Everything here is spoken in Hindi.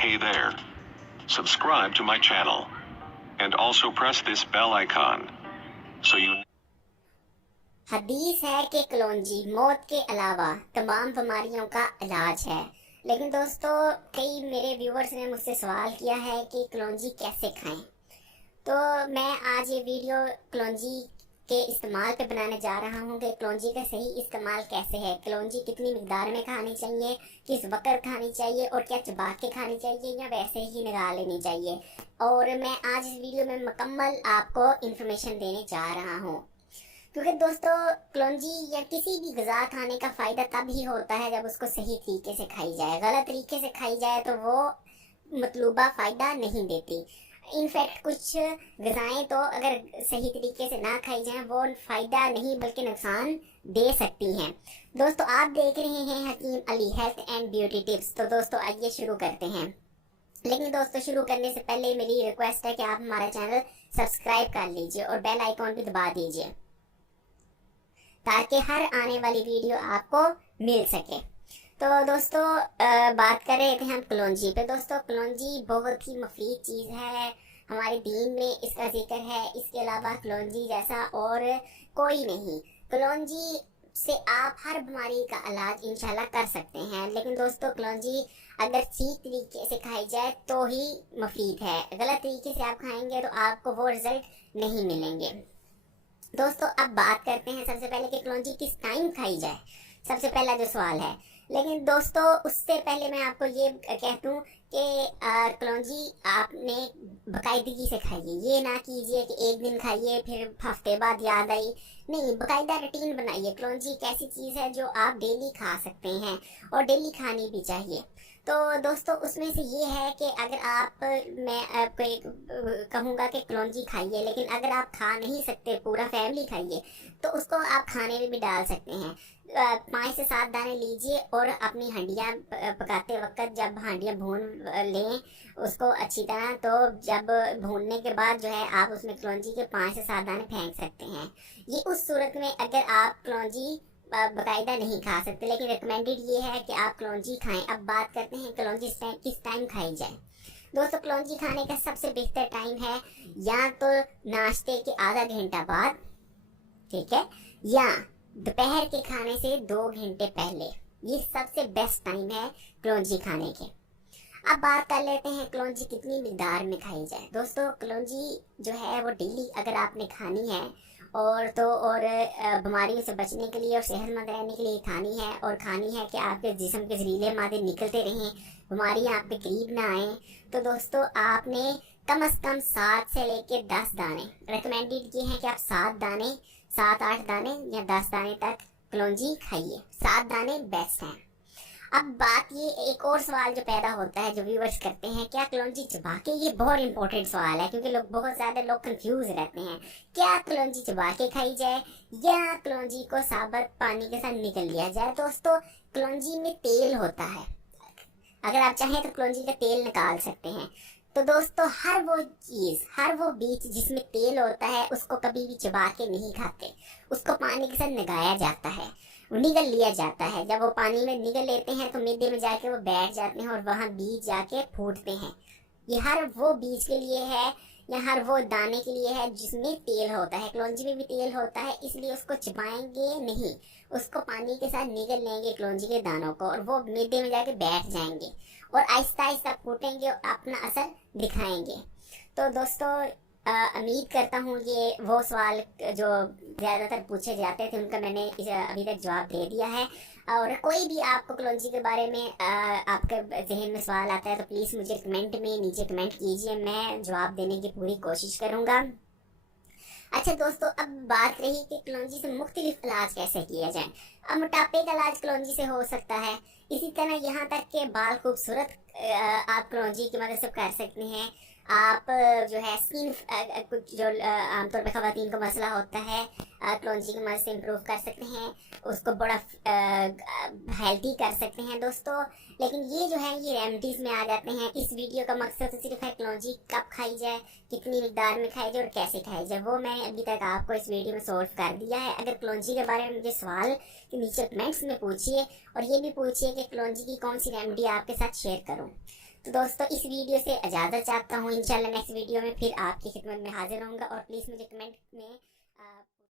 Hey there. Subscribe to my channel. And also press this bell icon. So you हदीस है कि कलौंजी मौत के अलावा तमाम बीमारियों का इलाज है। लेकिन दोस्तों, कई मेरे व्यूवर्स ने मुझसे सवाल किया है कि कलौंजी कैसे खाएं। तो मैं आज ये वीडियो कलौंजी के इस्तेमाल पे बनाने जा रहा हूँ कि कलौंजी का सही इस्तेमाल कैसे है, कलौंजी कितनी मिकदार में खानी चाहिए, किस वक्त खानी चाहिए और क्या चबा के खानी चाहिए या वैसे ही निकाल लेनी चाहिए। और मैं आज इस वीडियो में मुकम्मल आपको इन्फॉर्मेशन देने जा रहा हूँ, क्योंकि दोस्तों कलौंजी या किसी भी गज़ा खाने का फ़ायदा तब ही होता है जब उसको सही तरीके से खाई जाए। गलत तरीके से खाई जाए तो वो मतलूबा फ़ायदा नहीं देती। इनफैक्ट कुछ गज़ाएं तो अगर सही तरीके से ना खाई जाएं वो फ़ायदा नहीं बल्कि नुकसान दे सकती हैं। दोस्तों, आप देख रहे हैं Hakim Ali health and beauty tips. तो दोस्तों आइए शुरू करते हैं। लेकिन दोस्तों, शुरू करने से पहले मेरी रिक्वेस्ट है कि आप हमारा चैनल सब्सक्राइब कर लीजिए और बेल आइकॉन भी दबा दीजिए ताकि हर आने वाली वीडियो आपको मिल सके। तो दोस्तों, बात कर रहे थे हम कलौंजी पे। दोस्तों, कलौंजी बहुत ही मुफीद चीज़ है, हमारे दीन में इसका जिक्र है। इसके अलावा कलौंजी जैसा और कोई नहीं। कलौंजी से आप हर बीमारी का इलाज इंशाल्लाह कर सकते हैं। लेकिन दोस्तों, कलौंजी अगर ठीक तरीके से खाई जाए तो ही मुफीद है। गलत तरीके से आप खाएंगे तो आपको वो रिजल्ट नहीं मिलेंगे। दोस्तों, अब बात करते हैं सबसे पहले कि कलौंजी किस टाइम खाई जाए, सबसे पहला जो सवाल है। लेकिन दोस्तों, उससे पहले मैं आपको ये कह दूं कि कलौंजी आपने बाकायदगी से खाइए। ये ना कीजिए कि एक दिन खाइए फिर हफ्ते बाद याद आई। नहीं, बाकायदा रूटीन बनाइए। कलौंजी एक ऐसी चीज़ है जो आप डेली खा सकते हैं और डेली खानी भी चाहिए। तो दोस्तों, उसमें से ये है कि अगर मैं आपको एक कहूँगा कि कलौंजी खाइए, लेकिन अगर आप खा नहीं सकते, पूरा फैमिली खाइए, तो उसको आप खाने में भी डाल सकते हैं। 5 से 7 दाने लीजिए और अपनी हंडियाँ पकाते वक्त जब हंडियाँ भून लें उसको अच्छी तरह, तो जब भूनने के बाद जो है आप उसमें कलौंजी के 5 से 7 दाने फेंक सकते हैं। ये उस सूरत में अगर आप कलौंजी बाकायदा नहीं खा सकते, लेकिन रिकमेंडेड ये है कि आप कलौंजी खाएं। अब बात करते हैं कलौंजी किस टाइम खाई जाए। दोस्तों, कलौंजी खाने का सबसे बेहतर टाइम है या तो नाश्ते के आधा घंटा बाद, ठीक है, या दोपहर के खाने से 2 घंटे पहले। ये सबसे बेस्ट टाइम है कलौंजी खाने के। अब बात कर लेते हैं कलौंजी कितनी मिकदार में खाई जाए। दोस्तों, कलौंजी जो है वो डेली अगर आपने खानी है और बीमारियों से बचने के लिए और सेहतमंद रहने के लिए खानी है, और खानी है कि आपके जिस्म के जहरीले मादे निकलते रहें, बीमारियां आप पे करीब ना आए, तो दोस्तों आपने कम से कम 7 से लेकर 10 दाने, रिकमेंडेड ये है कि आप 7 दाने, 7-8 दाने या 10 दाने तक कलौंजी खाइए। 7 दाने बेस्ट हैं। अब बात ये एक और सवाल जो पैदा होता है, जो व्यूअर्स करते हैं, क्या कलौंजी चबा के, ये बहुत इंपॉर्टेंट सवाल है क्योंकि बहुत ज़्यादा लोग कंफ्यूज रहते हैं। क्या कलौंजी चबा के खाई जाए या कलौंजी को साबुत पानी के साथ निकल लिया जाए। दोस्तों, कलौंजी में तेल होता है, अगर आप चाहें तो कलौंजी का तेल निकाल सकते हैं। तो दोस्तों, हर वो बीज जिसमें तेल होता है उसको कभी भी चबा के नहीं खाते, उसको पानी के साथ निगाया जाता है, निगल लिया जाता है। जब वो पानी में निगल लेते हैं तो मिद्दे में जाके वो बैठ जाते हैं और वहाँ बीज जाके फूटते हैं। ये हर वो बीज के लिए है या हर वो दाने के लिए है जिसमें तेल होता है। कलौंजी में भी तेल होता है, इसलिए उसको चबाएंगे नहीं, उसको पानी के साथ निगल लेंगे कलौंजी के दानों को, और वो मिद्दे में जाके बैठ जाएंगे और आहिस्ता आहिस्ता फूटेंगे और अपना असर दिखाएंगे। तो दोस्तों, उम्मीद करता हूँ ये वो सवाल जो ज़्यादातर पूछे जाते थे उनका मैंने अभी तक जवाब दे दिया है। और कोई भी आपको कलौंजी के बारे में आपके जहन में सवाल आता है तो प्लीज़ मुझे कमेंट में नीचे कमेंट कीजिए, मैं जवाब देने की पूरी कोशिश करूँगा। अच्छा दोस्तों, अब बात रही कि कलौंजी से मुख्तलिफ इलाज कैसे किया जाए। अब मोटापे का इलाज कलौंजी से हो सकता है, इसी तरह यहाँ तक के बाल खूबसूरत आप कलौंजी की मदद से कर सकते हैं। आप जो है स्किन कुछ जो आमतौर पर ख़वातीन को मसला होता है, कलौंजी की मदद से इम्प्रूव कर सकते हैं, उसको बड़ा हेल्दी कर सकते हैं दोस्तों। लेकिन ये जो है ये रेमेडीज़ में आ जाते हैं। इस वीडियो का मकसद तो सिर्फ है कलौंजी कब खाई जाए, कितनी मिकदार में खाई जाए और कैसे खाई जाए, वो मैंने अभी तक आपको इस वीडियो में सॉल्व कर दिया है। अगर कलौंजी के बारे में मुझे सवाल के नीचे कमेंट्स में पूछिए और ये भी पूछिए कि कलौंजी की कौन सी रेमेडी आपके साथ शेयर करूँ। तो दोस्तों इस वीडियो से इजाज़त चाहता हूँ। इंशाल्लाह नेक्स्ट वीडियो में फिर आपकी खिदमत में हाजिर होऊंगा और प्लीज़ मुझे कमेंट में